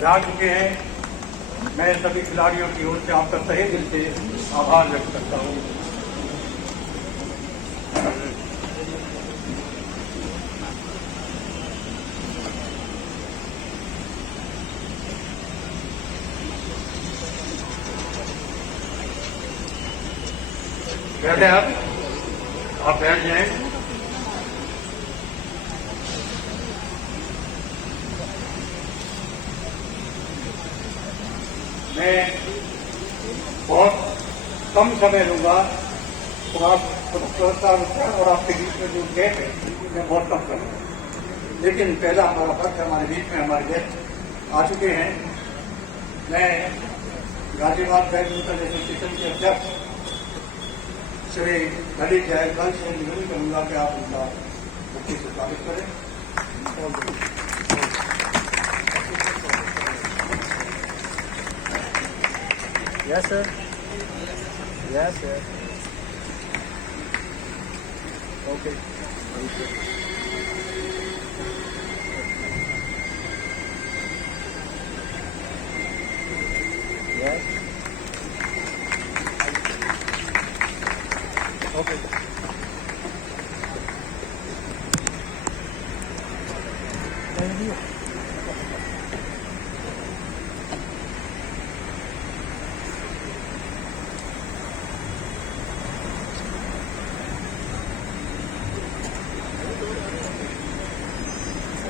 बजा चुके हैं। मैं सभी खिलाड़ियों की ओर से आपका तहे दिल से आभार व्यक्त करता हूँ। बैठे आप बैठ जाएं। मैं बहुत कम समय लूंगा तो आप और आपके बीच में जो गैप है मैं बहुत कम करूँगा, लेकिन पहला हमारा वक्त हमारे बीच में हमारे गेस्ट आ चुके हैं। मैं गाजियाबाद बैडमिंटन एसोसिएशन के अध्यक्ष श्री ललित जायसवाल से निवेदन करूंगा कि आप उनका मुख्य से स्वागत करें। Yes, sir. Yes, sir. Okay. Thank you. Yes. Okay. Thank you.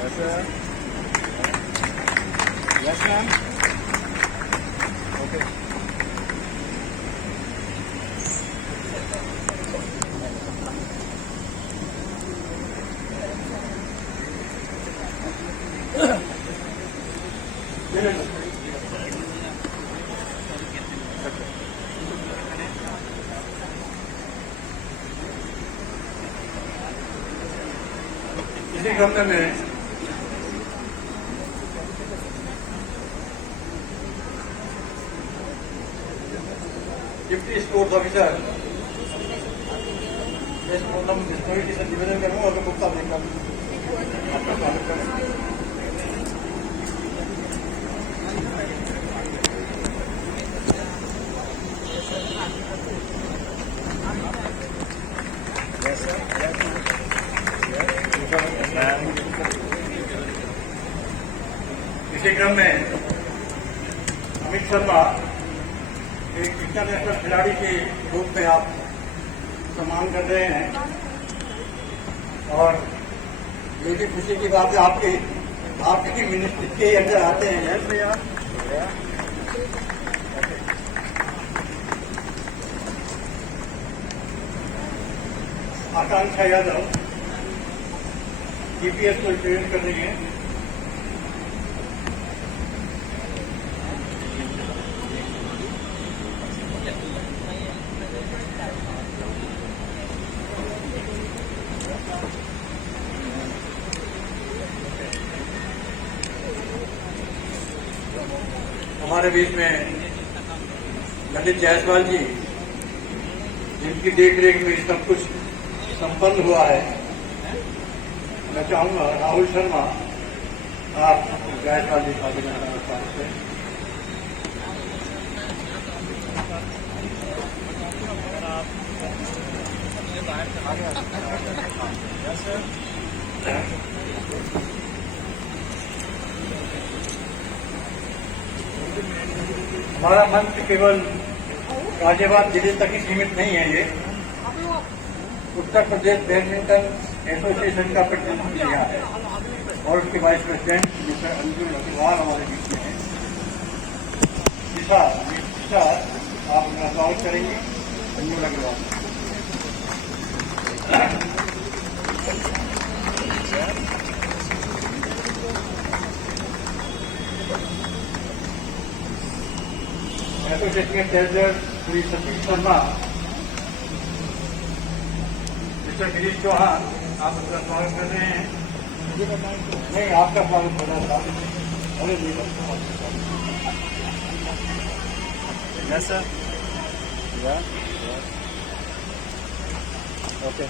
Yes, sir. Yes, ma'am. Okay. इसी क्रम में मैं डिप्टी स्पोर्ट्स ऑफिसर से निवेदन करूंगा कि मुक्ता देकर आपका स्वागत करें। Yes, sir. Yes, ma'am. इसी क्रम में अमित शर्मा एक इंटरनेशनल खिलाड़ी के रूप में आप सम्मान कर रहे हैं और ये भी खुशी की बात है आपकी मिनिस्ट्री के अंदर आते हैं। Yes, भैया. आकांक्षा यादव जीपीएस को रिप्रेजेंट कर रही है। हमारे बीच में ललित जायसवाल जी, जिनकी देखरेख में सब कुछ संपन्न हुआ है। मैं चाहूंगा राहुल शर्मा आप जायसवाल जी का स्वागत करें। हमारा मंच केवल गाजियाबाद जिले तक ही सीमित नहीं है। ये उत्तर प्रदेश बैडमिंटन एसोसिएशन का प्रतिनिधित्व किया है और उसके vice president mister Anjum Agarwal हमारे बीच में है। दिशा आप अपना स्वागत करेंगे। अंजुम अग्रवाल एसोसिएशन के ट्रेजरर श्री सतीश शर्मा, मिस्टर गिरीश चौहान आप अपना स्वागत कर रहे हैं। नहीं, आपका स्वागत हो रहा था। अरे Yes, sir. Yeah. Okay.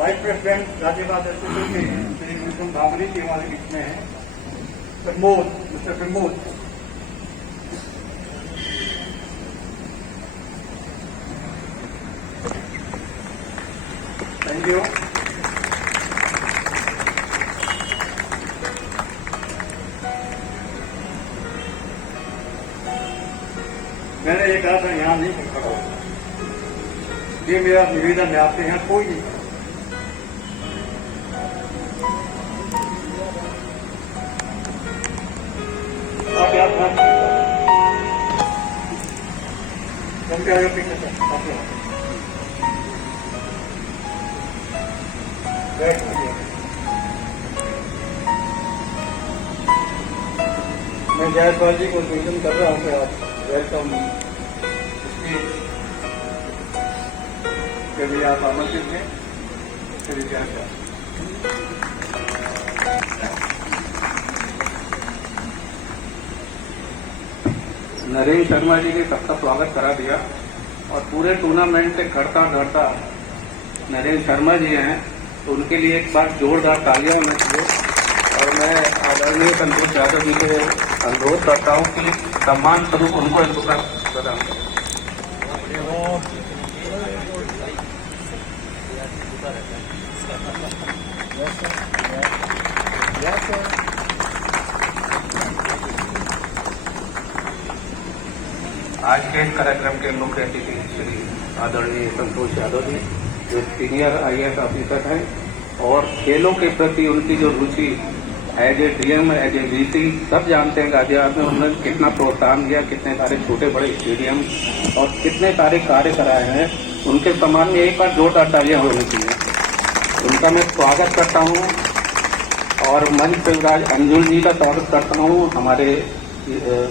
Vice president Ghaziabad association के श्री कुसुम भावरी जी हमारे बीच में हैं। Pramod, mister Pramod. Thank you. मैंने ये कहा था यहाँ नहीं खड़ा होगा, ये मेरा निवेदन है आपसे, यहाँ कोई नहीं। आप याद पीछे मैं जायसवाल जी को निवेदन कर रहा हूँ कि आप वेलकम के लिए आप आमंत्रित हैं। चलिए ध्यान का नरेंद्र शर्मा जी ने सबका स्वागत करा दिया और पूरे टूर्नामेंट से घड़ता घड़ता नरेंद्र शर्मा जी हैं, तो उनके लिए एक बार जोरदार तालियां होना चाहिए। और मैं आदरणीय संतोष यादव जी को अनुरोध करता हूं कि सम्मान स्वरूप उनको एक पुरस्कार प्रदान करें। आज के इस कार्यक्रम के मुख्य अतिथि श्री आदरणीय संतोष यादव जी, जो सीनियर IAS ऑफिसर हैं और खेलों के प्रति उनकी जो रुचि as a DM, as a VC सब जानते हैं गाजियाबाद में उन्होंने कितना प्रोत्साहन दिया, कितने सारे छोटे बड़े स्टेडियम और कितने सारे कार्य कराए हैं। उनके सम्मान में एक बार जोरदार तालियां होनी चाहिए। उनका मैं स्वागत करता हूं और मंच पर राज अंजुल जी का स्वागत करता हूं। हमारे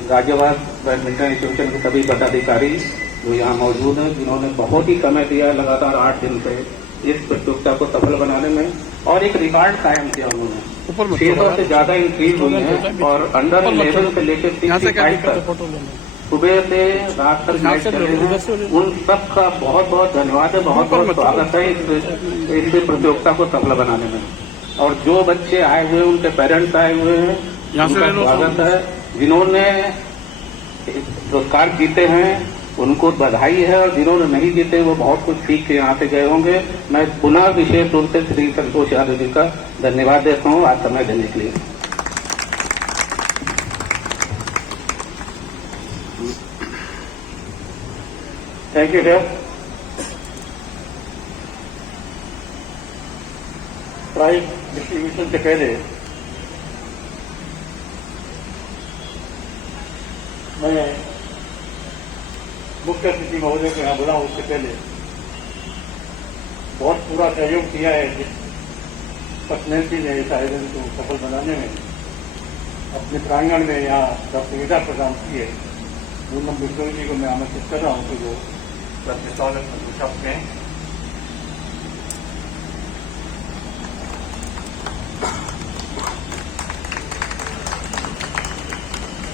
गाजियाबाद बैडमिंटन एसोसिएशन के सभी पदाधिकारी जो यहाँ मौजूद हैं, जिन्होंने बहुत ही समय दिया लगातार 8 दिन से इस प्रतियोगिता को सफल बनाने में और एक रिकॉर्ड कायम किया उन्होंने। 600 से ज्यादा इंक्रीज हुई है और अंडर 11 से लेकर 65 तक सुबह से रात तक मैच चले हैं। उन सब का बहुत बहुत धन्यवाद है, बहुत बहुत स्वागत है इस प्रतियोगिता को सफल बनाने में। और जो बच्चे आए हुए हैं, उनके पेरेंट्स आए हुए हैं, उनका स्वागत है। जिन्होंने पुरस्कार जीते हैं उनको बधाई है और जिन्होंने नहीं जीते वो बहुत कुछ सीख के यहाँ से गए होंगे। मैं पुनः विशेष रूप से श्री संतोष यादव जी का धन्यवाद देता हूँ आज समय देने के लिए। Thank you sir. Prize distribution से पहले मैं मुख्य अतिथि महोदय को यहाँ बुलाऊं, उससे पहले बहुत पूरा सहयोग किया है जिस पर्सनैलिटी ने इस आयोजन को सफल बनाने में अपने प्रांगण में यहाँ सुविधा प्रदान की है। पूनम बिश्नोई जी को मैं आमंत्रित कर रहा हूँ कि वो अपने स्वागत में कुछ अपने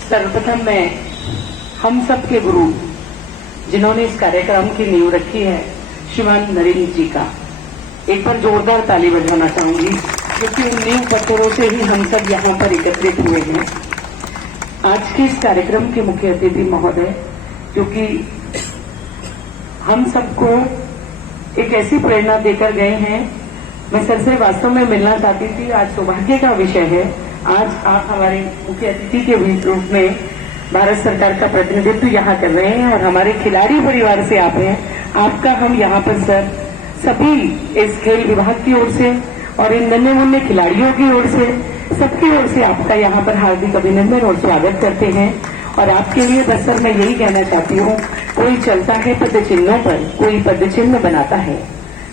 सर्वप्रथम मैं हम सब के गुरु जिन्होंने इस कार्यक्रम की नींव रखी है श्रीमान नरेंद्र जी का एक बार जोरदार ताली बजाना चाहूंगी, क्योंकि उन नींव पत्थरों से ही हम सब यहाँ पर एकत्रित हुए हैं। आज के इस कार्यक्रम के मुख्य अतिथि महोदय जो कि हम सबको एक ऐसी प्रेरणा देकर गए हैं, मैं सर से वास्तव में मिलना चाहती थी। आज सौभाग्य का विषय है, आज आप हमारे मुख्य अतिथि के रूप में भारत सरकार का प्रतिनिधित्व यहाँ कर रहे हैं और हमारे खिलाड़ी परिवार से आप हैं। आपका हम यहाँ पर सर सभी इस खेल विभाग की ओर से और इन नन्हे मुन्ने खिलाड़ियों की ओर से सबकी ओर से आपका यहाँ पर हार्दिक अभिनंदन और स्वागत करते हैं। और आपके लिए बस सर मैं यही कहना चाहती हूँ, कोई चलता है पद चिन्हों पर, कोई पद चिन्ह बनाता है।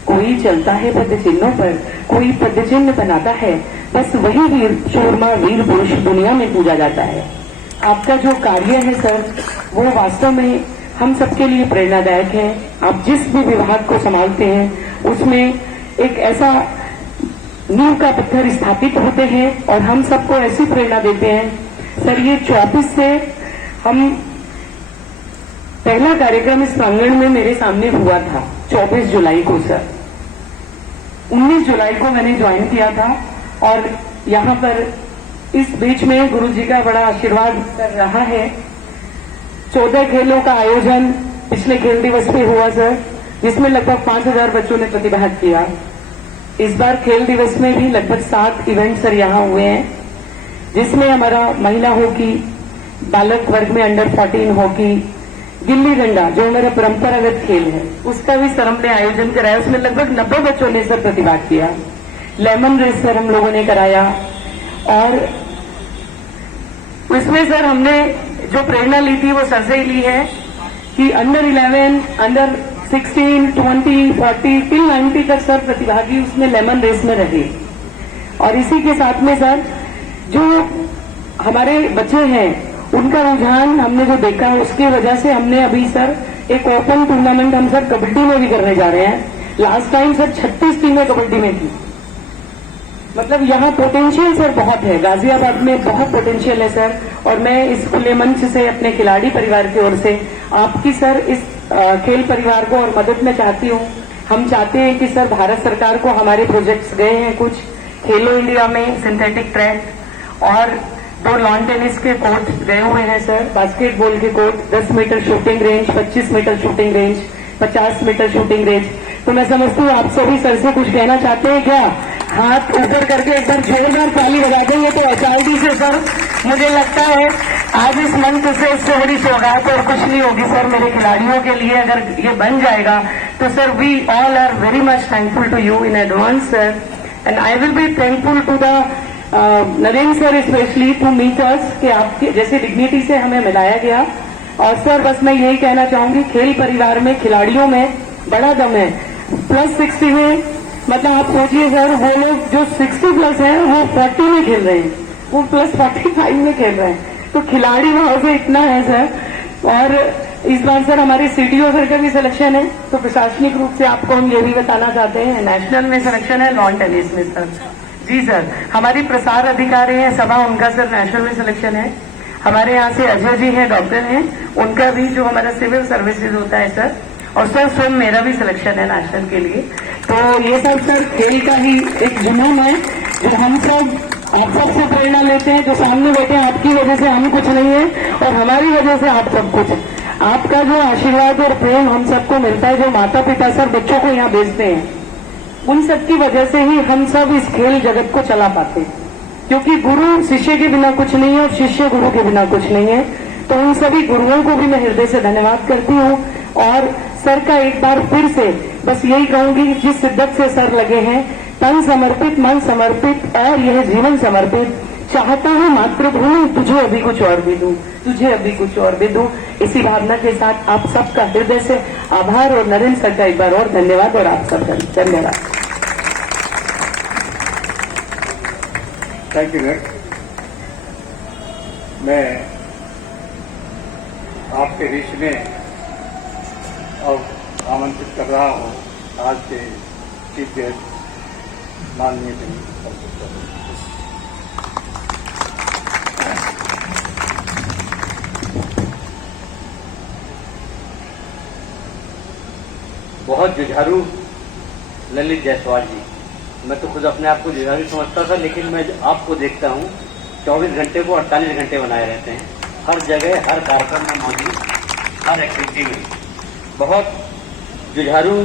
कोई चलता है पद चिन्हों पर, कोई पद चिन्ह बनाता है। बस वही वीर शूरमा वीर पुरुष दुनिया में पूजा जाता है। आपका जो कार्य है सर, वो वास्तव में हम सबके लिए प्रेरणादायक है। आप जिस भी विभाग को संभालते हैं उसमें एक ऐसा नींव का पत्थर स्थापित होते हैं और हम सबको ऐसी प्रेरणा देते हैं। सर ये 24 से हम पहला कार्यक्रम इस प्रांगण में मेरे सामने हुआ था 24 जुलाई को सर। 19 जुलाई को मैंने ज्वाइन किया था और यहाँ पर इस बीच में गुरु जी का बड़ा आशीर्वाद कर रहा है। 14 खेलों का आयोजन पिछले खेल दिवस पे हुआ सर, जिसमें लगभग 5000 बच्चों ने प्रतिभाग किया। इस बार खेल दिवस में भी लगभग 7 इवेंट सर यहाँ हुए हैं, जिसमें हमारा महिला हॉकी, बालक वर्ग में अंडर 14 हॉकी, गिल्ली डंडा जो मेरा परंपरागत खेल है उसका भी सर हमने आयोजन कराया। उसमें लगभग 90 बच्चों ने सर प्रतिभाग किया। लेमन रेस सर हम लोगों ने कराया और इसमें सर हमने जो प्रेरणा ली थी वो सर से ही ली है कि अंडर 11, अंडर 16, 20, 40 टिल 90 तक सर प्रतिभागी उसमें लेमन रेस में रहे। और इसी के साथ में सर जो हमारे बच्चे हैं उनका रुझान हमने जो देखा है उसकी वजह से हमने अभी सर एक ओपन टूर्नामेंट हम सर कबड्डी में भी करने जा रहे हैं। लास्ट टाइम सर 36 टीमें कबड्डी में थी। मतलब यहाँ पोटेंशियल सर बहुत है, गाजियाबाद में बहुत पोटेंशियल है सर। और मैं इस खुले मंच से अपने खिलाड़ी परिवार की ओर से आपकी सर इस खेल परिवार को और मदद में चाहती हूँ। हम चाहते हैं कि सर भारत सरकार को हमारे प्रोजेक्ट्स गए हैं कुछ, खेलो इंडिया में सिंथेटिक ट्रैक और 2 लॉन टेनिस के कोर्ट गए हुए हैं सर, बास्केटबॉल के court, 10 metre shooting range, 25 metre shooting range, 50 metre shooting range. तो मैं समझती हूँ आप सभी सर से कुछ कहना चाहते हैं क्या? हाथ ऊपर करके एक बार जोरदार ताली बजा देंगे तो एचआरडी से सर मुझे लगता है आज इस मंच से इससे बड़ी सौगात और कुछ नहीं होगी सर मेरे खिलाड़ियों के लिए। अगर ये बन जाएगा तो sir we all are very much thankful to you in advance sir, and I will be thankful to the Narendra sir specially to meet us कि आपके जैसे डिग्निटी से हमें मिलाया गया। और सर बस मैं यही कहना चाहूंगी, खेल परिवार में खिलाड़ियों में बड़ा दम है। +60 में मतलब आप सोचिए सर, वो लोग जो 60+ हैं वो 40 में खेल रहे हैं, वो +45 में खेल रहे हैं। तो खिलाड़ी भाव से इतना है सर। और इस बार सर हमारे सीटीओ सर का भी सिलेक्शन है, तो प्रशासनिक रूप से आपको हम ये भी बताना चाहते हैं नेशनल में सिलेक्शन है लॉन टेनिस में सर। जी सर, हमारी प्रसार अधिकारी है सभा, उनका सर नेशनल में सिलेक्शन है। हमारे यहाँ से अजय जी हैं, डॉक्टर हैं, उनका भी जो हमारा सिविल सर्विसेज होता है सर। और सर स्वयं मेरा भी सिलेक्शन है नेशनल के लिए। तो ये सब सर खेल का ही एक जुनून है जो हम सब आप सबसे प्रेरणा लेते हैं। जो सामने बैठे हैं आपकी वजह से हम कुछ नहीं है और हमारी वजह से आप सब कुछ है। आपका जो आशीर्वाद और प्रेम हम सबको मिलता है, जो माता पिता सर बच्चों को यहाँ भेजते हैं, उन सब की वजह से ही हम सब इस खेल जगत को चला पाते हैं। क्योंकि गुरु शिष्य के बिना कुछ नहीं है और शिष्य गुरु के बिना कुछ नहीं है। तो उन सभी गुरुओं को भी मैं हृदय से धन्यवाद करती हूँ। और सर का एक बार फिर से बस यही कहूंगी, जिस शिद्दत से सर लगे हैं, तन समर्पित, मन समर्पित और यह जीवन समर्पित, चाहता हूँ मातृभूमि तुझे अभी कुछ और भी दूं, तुझे अभी कुछ और भी दूं। इसी भावना के साथ आप सबका हृदय से आभार और नरेंद्र सर का एक बार और धन्यवाद और आप सबका धन्यवाद। Thank you. मैं आपके बीच में और आमंत्रित कर रहा हूँ आज के चीफ गेस्ट माननीय जी। बहुत जुझारू ललित जायसवाल जी। मैं तो खुद अपने आप को जुझारू समझता था, लेकिन मैं आपको देखता हूँ 24 घंटे को 48 घंटे बनाए रहते हैं, हर जगह हर कार्यक्रम में मौजूद, हर एक्टिविटी में बहुत जुझारू।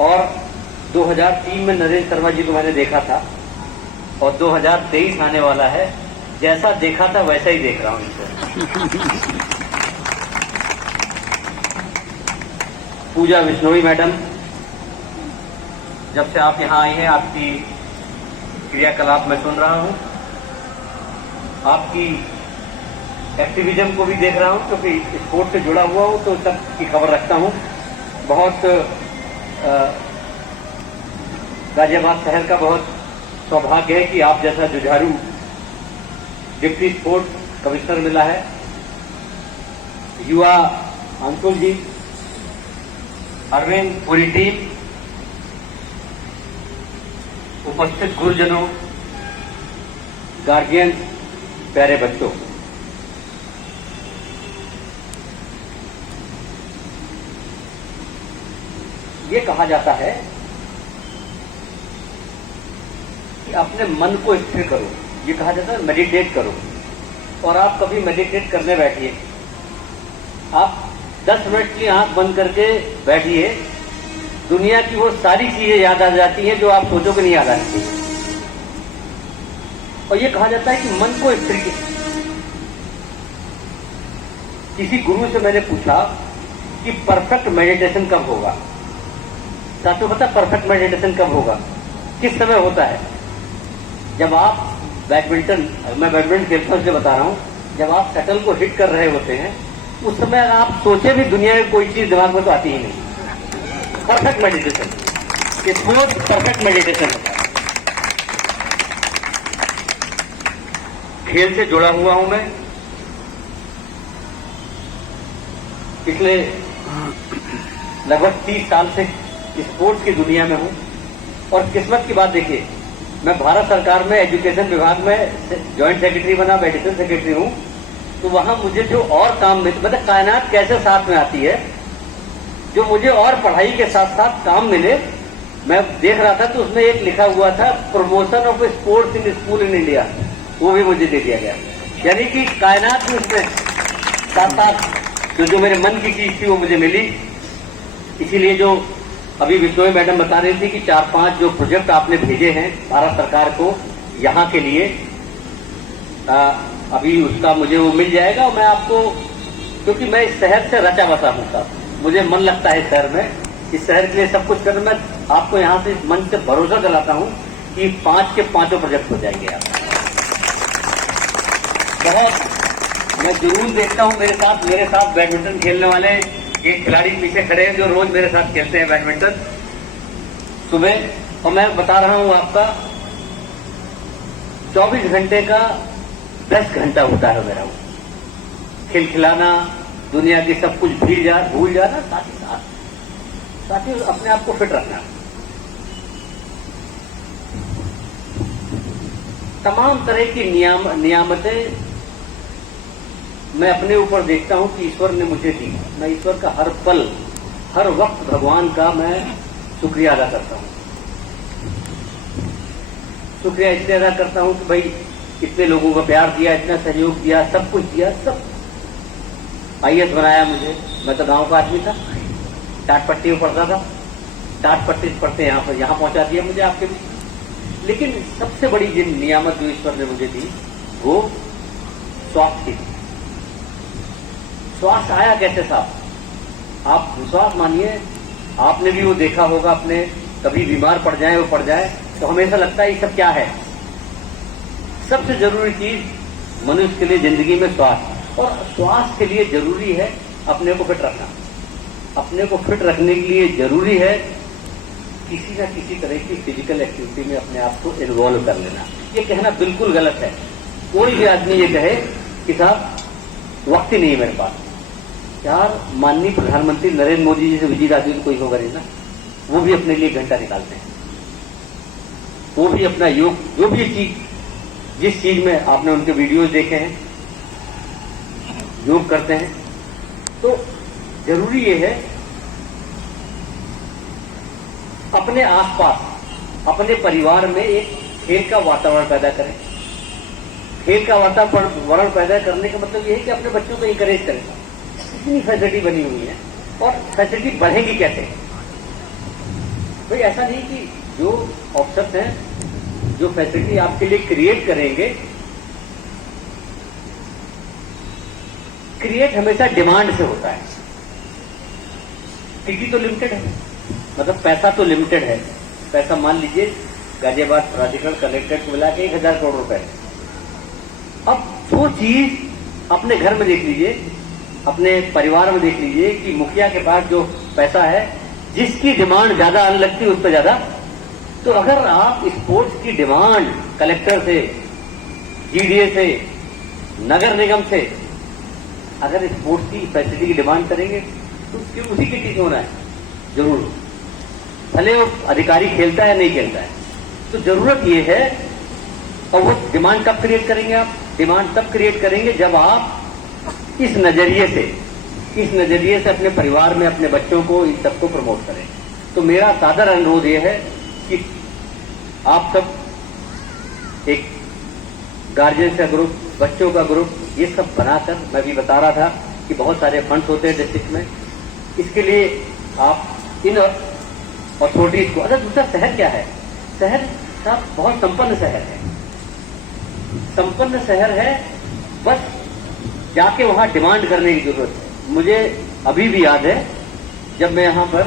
और 2003 में नरेंद्र शर्मा जी को मैंने देखा था और 2023 आने वाला है, जैसा देखा था वैसा ही देख रहा हूँ इनको। पूजा विश्नोई मैडम, जब से आप यहाँ आई हैं आपकी क्रियाकलाप मैं सुन रहा हूँ, आपकी एक्टिविज्म को भी देख रहा हूँ, क्योंकि स्पोर्ट से जुड़ा हुआ हूँ तो सब की खबर रखता हूँ। बहुत गाजियाबाद शहर का बहुत सौभाग्य है कि आप जैसा जुझारू डिप्टी स्पोर्ट कमिश्नर मिला है। युवा अंकुल जी, अरविंद, पूरी टीम, उपस्थित गुरुजनों, गार्जियन, प्यारे बच्चों, ये कहा जाता है कि अपने मन को स्थिर करो। ये कहा जाता है मेडिटेट करो। और आप कभी मेडिटेट करने बैठिए, आप 10 मिनट की आंख बंद करके बैठिए, दुनिया की वो सारी चीजें याद आ जाती हैं जो आप सोचोगे नहीं याद आती। और ये कहा जाता है कि मन को स्थिर। किसी गुरु से मैंने पूछा कि परफेक्ट मेडिटेशन कब होगा। साथियों पता परफेक्ट मेडिटेशन कब होगा, किस समय होता है? जब आप बैडमिंटन, मैं बैडमिंटन खेलता हूं इसलिए बता रहा हूं, जब आप शटल को हिट कर रहे होते हैं उस समय अगर आप सोचे भी दुनिया में कोई चीज दिमाग में तो आती ही नहीं। Perfect meditation, sport perfect meditation होता है। खेल से जुड़ा हुआ हूं मैं, पिछले लगभग 30 साल से स्पोर्ट्स की दुनिया में हूं। और किस्मत की बात देखिए, मैं भारत सरकार में एजुकेशन विभाग में जॉइंट सेक्रेटरी बना, मेडिकल सेक्रेटरी हूं। तो वहां मुझे जो और काम मिले, मतलब कायनात कैसे साथ में आती है, जो मुझे और पढ़ाई के साथ साथ काम मिले, मैं देख रहा था तो उसमें एक लिखा हुआ था promotion of sports in school in India, वो भी मुझे दे दिया गया। यानी कि कायनात में उसमें साथ साथ जो मेरे मन की चीज थी वो मुझे मिली। इसीलिए जो अभी विश्नोई मैडम बता रही थी कि 4-5 जो प्रोजेक्ट आपने भेजे हैं भारत सरकार को यहाँ के लिए, अभी उसका मुझे वो मिल जाएगा। और मैं आपको, क्योंकि मैं इस शहर से रचा बसा हूं साहब, मुझे मन लगता है इस शहर में, इस शहर के लिए सब कुछ करना। मैं आपको यहाँ से इस मन से भरोसा दिलाता हूँ कि 5 के 5 प्रोजेक्ट हो जाएंगे। आप बहुत, मैं जरूर देखता हूँ मेरे साथ बैडमिंटन खेलने वाले एक खिलाड़ी पीछे खड़े हैं जो रोज मेरे साथ खेलते हैं बैडमिंटन सुबह। और मैं बता रहा हूँ आपका 24 घंटे का 10 घंटा होता है मेरा वो खिलखिलाना, दुनिया की सब कुछ भूल जाना, साथ ही अपने आप को फिट रखना। तमाम तरह की नियामतें मैं अपने ऊपर देखता हूं कि ईश्वर ने मुझे दी। मैं ईश्वर का हर पल, हर वक्त भगवान का मैं शुक्रिया अदा करता हूं। शुक्रिया इसलिए अदा करता हूं कि भाई इतने लोगों को प्यार दिया, इतना सहयोग दिया, सब कुछ दिया, सब IAS बनाया मुझे। मैं तो गांव का आदमी था, टाट पट्टी में पढ़ता था, टाट पट्टी से पढ़ते यहाँ पहुंचा दिया मुझे आपके बीच। लेकिन सबसे बड़ी जिन नियामत जो ईश्वर ने मुझे दी वो स्वास्थ्य थी। स्वास्थ्य आया कैसे साहब? आप विश्वास मानिए, आपने भी वो देखा होगा, अपने कभी बीमार पड़ जाए तो हमेशा लगता है ये सब क्या है। सबसे जरूरी चीज मनुष्य के लिए जिंदगी में स्वास्थ्य, और स्वास्थ्य के लिए जरूरी है अपने को फिट रखना। अपने को फिट रखने के लिए जरूरी है किसी न किसी तरह की फिजिकल एक्टिविटी में अपने आप को इन्वॉल्व कर लेना। ये कहना बिल्कुल गलत है। कोई भी आदमी ये कहे कि साहब वक्त ही नहीं है मेरे पास, यार माननीय प्रधानमंत्री नरेंद्र मोदी जी से विजिट आदमी कोई होगा नहीं ना, वो भी अपने लिए 1 घंटा निकालते हैं। वो भी अपना योग, जो भी चीज, जिस चीज में आपने उनके वीडियोस देखे हैं, योग करते हैं। तो जरूरी ये है अपने आसपास, अपने परिवार में एक खेल का वातावरण पैदा करें। खेल का वातावरण पैदा करने का मतलब ये है कि अपने बच्चों को इंकरेज करें। इतनी फैसिलिटी बनी हुई है, और फैसिलिटी बढ़ेगी कैसे? भाई ऐसा नहीं कि जो ऑफिसर्स हैं जो फैसिलिटी आपके लिए क्रिएट करेंगे, क्रिएट हमेशा डिमांड से होता है। सिटी तो लिमिटेड है, मतलब पैसा तो लिमिटेड है। पैसा मान लीजिए गाजियाबाद प्राधिकरण कलेक्ट्रेट को मिला के 1000 करोड़ रुपए। अब वो चीज अपने घर में देख लीजिए, अपने परिवार में देख लीजिए कि मुखिया के पास जो पैसा है, जिसकी डिमांड ज्यादा आने लगती है उस पर ज्यादा। तो अगर आप स्पोर्ट्स की डिमांड कलेक्टर से, GDA से, नगर निगम से अगर स्पोर्ट्स की फैसिलिटी की डिमांड करेंगे तो उसी की चीज होना है जरूर, भले वो अधिकारी खेलता है नहीं खेलता है। तो जरूरत ये है, और वो डिमांड कब क्रिएट करेंगे आप? डिमांड तब क्रिएट करेंगे जब आप इस नजरिए से अपने परिवार में अपने बच्चों को, इन सबको प्रमोट करें। तो मेरा सादर अनुरोध ये है कि आप सब एक गार्जियन का ग्रुप, बच्चों का ग्रुप, ये सब बनाकर मैं भी बता रहा था कि बहुत सारे फंड्स होते हैं डिस्ट्रिक्ट में। इसके लिए आप इन अथॉरिटीज को, अगर दूसरा शहर क्या है, शहर साहब बहुत संपन्न शहर है, संपन्न शहर है, बस जाके वहां डिमांड करने की जरूरत है। मुझे अभी भी याद है जब मैं यहाँ पर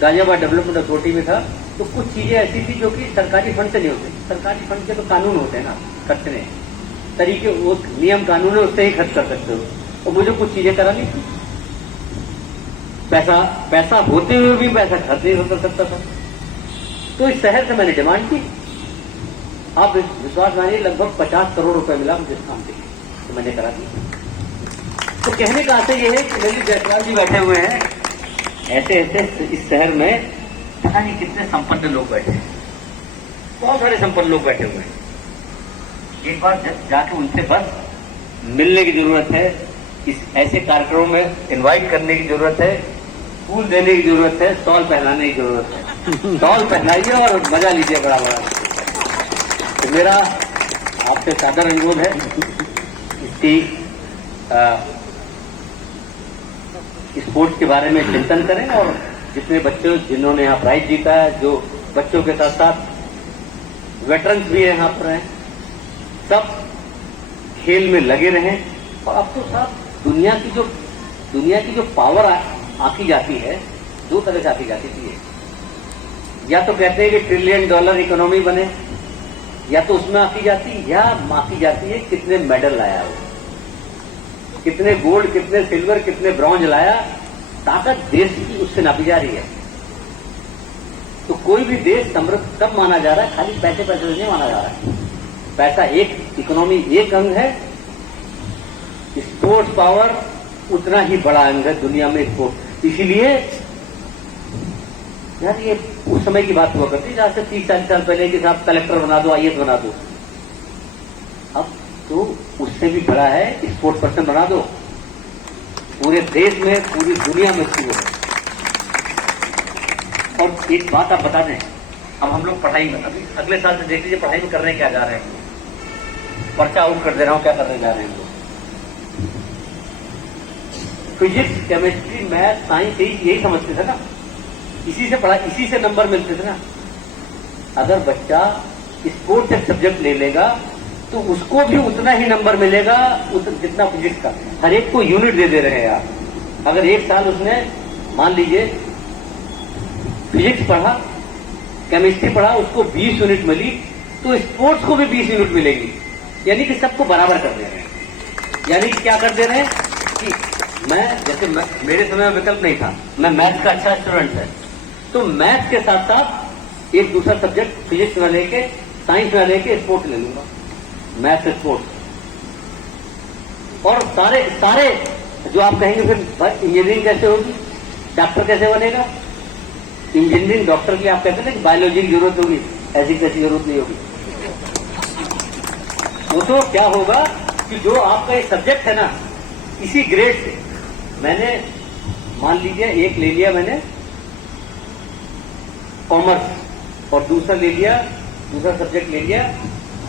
गाजियाबाद डेवलपमेंट अथॉरिटी में था तो कुछ चीजें ऐसी थी जो कि सरकारी फंड से नहीं होती। सरकारी फंड के तो कानून होते हैं ना खर्चने तरीके, वो नियम कानून है, उससे ही खर्च कर सकते हो। और मुझे कुछ चीजें करानी थी, पैसा होते हुए भी पैसा खर्च नहीं कर सकता था। तो इस शहर से मैंने डिमांड की, आप विश्वास मानिए लगभग 50 करोड़ रुपए मिला मुझे इस काम के लिए, तो मैंने करा दी। तो कहने का आशय ये है कि ललित जायसवाल जी बैठे हुए हैं, ऐसे ऐसे इस शहर में पता नहीं कितने संपन्न लोग बैठे हैं, बहुत सारे संपन्न लोग बैठे हुए हैं। एक बार जाके उनसे बस मिलने की जरूरत है, इस ऐसे कार्यक्रमों में इनवाइट करने की जरूरत है, फूल देने की जरूरत है, स्टॉल पहनाने की जरूरत है। स्टॉल पहनाइए और मजा लीजिए बड़ा बड़ा। तो मेरा आपसे सादर अनुरोध है, इसकी स्पोर्ट्स के बारे में चिंतन करें और जितने बच्चे जिन्होंने यहाँ प्राइज जीता है, जो बच्चों के साथ साथ वेटरन्स भी यहाँ पर हैं, सब खेल में लगे रहें। और अब तो साहब दुनिया की जो पावर आकी जाती है, दो तरह से आकी जाती थी। या तो कहते हैं कि $1 ट्रिलियन इकोनॉमी बने, या तो उसमें आकी जाती, या आकी जाती है कितने मेडल लाया वो, कितने गोल्ड, कितने सिल्वर, कितने ब्रॉन्ज लाया। ताकत देश की उससे नापी जा रही है। तो कोई भी देश समृद्ध तब माना जा रहा है, खाली पैसे से नहीं माना जा रहा है। पैसा एक, इकोनॉमी एक अंग है, स्पोर्ट्स पावर उतना ही बड़ा अंग है दुनिया में स्पोर्ट्स। इसीलिए यार ये उस समय की बात हुआ करती, जहां से 30-40 साल पहले कि साहब कलेक्टर बना दो, IAS बना दो। अब तो उससे भी बड़ा है, स्पोर्ट्स पर्सन बना दो, पूरे देश में, पूरी दुनिया में शुरू है। और एक बात आप बता दें, अब हम लोग पढ़ाई में, अभी अगले साल से देख लीजिए पढ़ाई में करने क्या जा रहे हैं, पर्चा आउट कर दे रहा हूं, क्या करने जा रहे हैं लोग। फिजिक्स, केमिस्ट्री, मैथ, साइंस यही समझते थे ना, इसी से पढ़ा, इसी से नंबर मिलते थे ना। अगर बच्चा स्पोर्ट्स एक सब्जेक्ट ले लेगा तो उसको भी उतना ही नंबर मिलेगा जितना फिजिक्स का। हर एक को यूनिट दे रहे हैं आप। अगर एक साल उसने मान लीजिए फिजिक्स पढ़ा, केमिस्ट्री पढ़ा, उसको 20 यूनिट मिली, तो स्पोर्ट्स को भी 20 यूनिट मिलेगी। यानी कि सबको बराबर कर दे रहे हैं। यानी कि क्या कर दे रहे हैं कि मेरे समय में विकल्प नहीं था, मैं मैथ्स का अच्छा स्टूडेंट है, तो मैथ्स के साथ साथ एक दूसरा सब्जेक्ट फिजिक्स में लेके, साइंस में लेके स्पोर्ट्स ले लूंगा, मैथ्स स्पोर्ट्स। और सारे जो आप कहेंगे फिर इंजीनियरिंग कैसे होगी, डॉक्टर कैसे बनेगा, इंजीनियरिंग डॉक्टर की आप कहते हैं कि बायोलॉजी की जरूरत होगी, ऐसी कैसी जरूरत नहीं होगी। वो तो क्या होगा कि जो आपका एक सब्जेक्ट है ना, इसी ग्रेड से मैंने मान लीजिए एक ले लिया मैंने कॉमर्स और दूसरा सब्जेक्ट ले लिया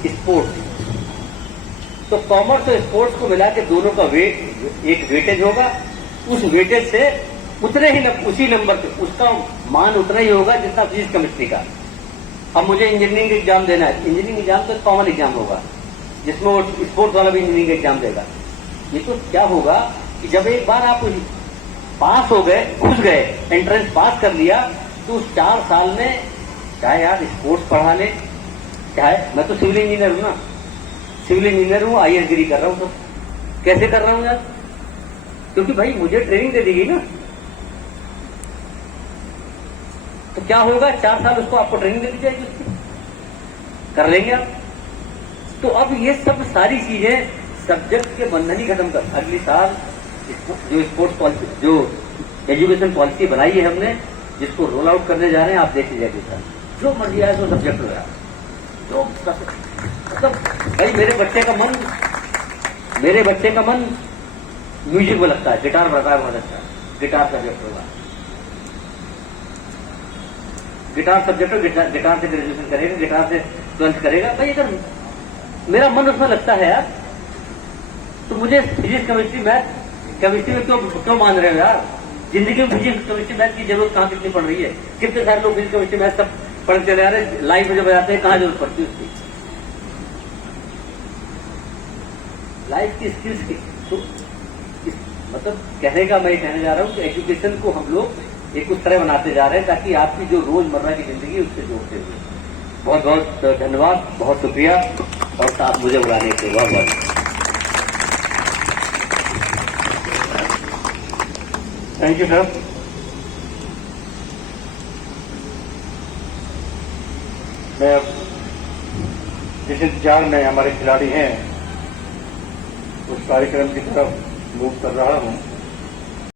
स्पोर्ट्स, तो कॉमर्स और स्पोर्ट्स को मिला के दोनों का एक वेटेज होगा। उस वेटेज से उसी नंबर पे उसका मान उतना ही होगा जितना फिजिक्स केमिस्ट्री का। अब मुझे इंजीनियरिंग एग्जाम देना है, इंजीनियरिंग एग्जाम तो कॉमन एग्जाम होगा जिसमें वो स्पोर्ट्स वाला भी इंजीनियरिंग एग्जाम देगा। ये तो क्या होगा कि जब एक बार आप पास हो गए, घुस गए, एंट्रेंस पास कर लिया, तो उस 4 साल में चाहे यार स्पोर्ट्स पढ़ा ले, चाहे मैं तो सिविल इंजीनियर हूं ना, सिविल इंजीनियर हूं, IAS गिरी कर रहा हूं, तो कैसे कर रहा हूं यार, क्योंकि भाई मुझे ट्रेनिंग दे दी गई ना। तो क्या होगा, 4 साल उसको आपको ट्रेनिंग दे दी जाएगी, उसकी कर लेंगे आप। तो अब ये सब सारी चीजें सब्जेक्ट के बंधन ही खत्म कर, अगली साल जो स्पोर्ट्स पॉलिसी, जो एजुकेशन पॉलिसी बनाई है हमने, जिसको रोल आउट करने जा रहे हैं, आप देख लीजिए सर, जो मर्जी आए तो सब्जेक्ट हो रहा, जो मतलब भाई मेरे बच्चे का मन म्यूजिक में लगता है, गिटार बजाता है बहुत अच्छा, गिटार सब्जेक्ट होगा, गिटार सब्जेक्ट हो, गिटार से ग्रेजुएशन करेगा, गिटार से 12th करेगा। भाई अगर मेरा मन उसमें लगता है यार। तो मुझे फिजिक्स केमिस्ट्री मैथ केमिस्ट्री में क्यों मान रहे हो यार? जिंदगी में फिजिक्स केमिस्ट्री मैथ की जरूरत कहाँ कितनी पड़ रही है? कितने सारे लोग फिजिक्स केमिस्ट्री मैथ सब पढ़ चले आ रहे, लाइफ में जब आते हैं कहाँ जरूरत पड़ती है उसकी? लाइफ की स्किल्स की तो मतलब कहने का मैं कहने जा रहा हूँ कि एजुकेशन को हम लोग एक उस तरह बनाते जा रहे हैं ताकि आपकी जो रोजमर्रा की जिंदगी उससे जोड़ते हुए। बहुत बहुत धन्यवाद, बहुत शुक्रिया और साथ मुझे बुलाने के लिए बहुत बहुत थैंक यू सर। मैं अब जिस इंतजार में हमारे खिलाड़ी हैं उस कार्यक्रम की तरफ मूव कर रहा हूं।